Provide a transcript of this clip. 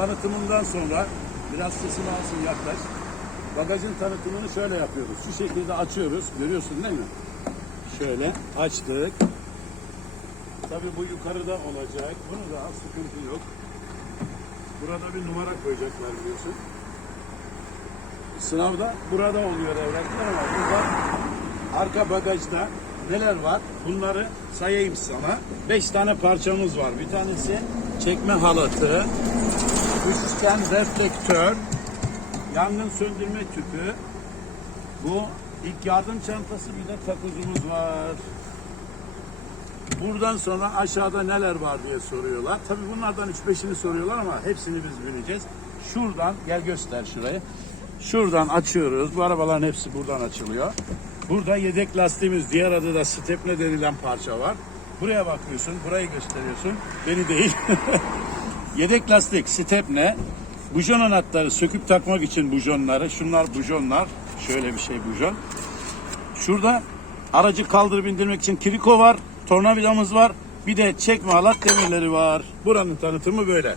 tanıtımından sonra biraz sesini alsın yaklaş. Bagajın tanıtımını şöyle yapıyoruz. Şu şekilde açıyoruz. Görüyorsun değil mi? Şöyle açtık. Tabii bu yukarıda olacak. Bunu da sıkıntı yok. Burada bir numara koyacaklar biliyorsun. Sınavda burada oluyor evraklar ama burada arka bagajda neler var? Bunları sayayım sana. Beş tane parçamız var. Bir tanesi çekme halatı, üçgen reflektör, yangın söndürme tüpü, bu ilk yardım çantası bir de takozumuz var. Buradan sonra aşağıda neler var diye soruyorlar. Tabii bunlardan 3-5'ini soruyorlar ama hepsini biz bileceğiz. Şuradan gel göster şurayı. Şuradan açıyoruz. Bu arabaların hepsi buradan açılıyor. Burada yedek lastiğimiz diğer adı da stepne denilen parça var. Buraya bakıyorsun, burayı gösteriyorsun. Beni değil. yedek lastik, stepne. Bujon anahtarı söküp takmak için bujonları. Şunlar bujonlar. Şöyle bir şey bujon. Şurada aracı kaldırıp indirmek için kiriko var, tornavidamız var. Bir de çekme halat demirleri var. Buranın tanıtımı böyle.